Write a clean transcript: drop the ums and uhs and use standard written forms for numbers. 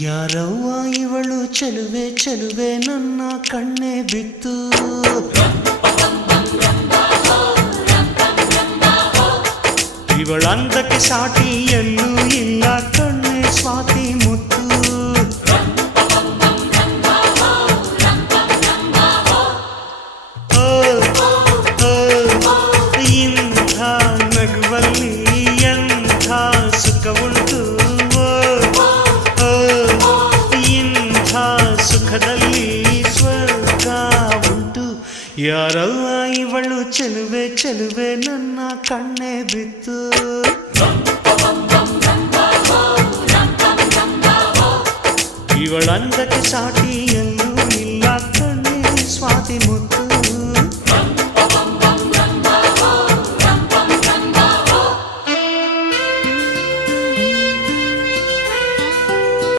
ಯಾರವ್ವ ಇವಳು ಚೆಲುವೆ ಚೆಲುವೆ ನನ್ನ ಕಣ್ಣೆ ಬಿತ್ತು ಇವಳಂದಕ್ಕೆ ಸಾಟಿ ಎಲ್ಲೂ ಇಲ್ಲ ಕಣ್ಣೆ ಸ್ವಾತಿ ಮುತ್ತು ಇಂಥ ನಗುವಲ್ಲಿ ಎಂಥ ಸುಖವುಂಟು ಸುಖದಲ್ಲಿ ಸ್ವರ್ಗ ಉಂಟು ಯಾರವ್ವ ಇವಳು ಚೆಲುವೆ ಚೆಲುವೆ ನನ್ನ ಕಣ್ಣೆ ಬಿತ್ತು ಇವಳಂದಕ್ಕೆ ಸಾಟಿ ಎಲ್ಲೂ ಇಲ್ಲ ಕಣ್ಣೆ ಸ್ವಾತಿ ಮುತ್ತು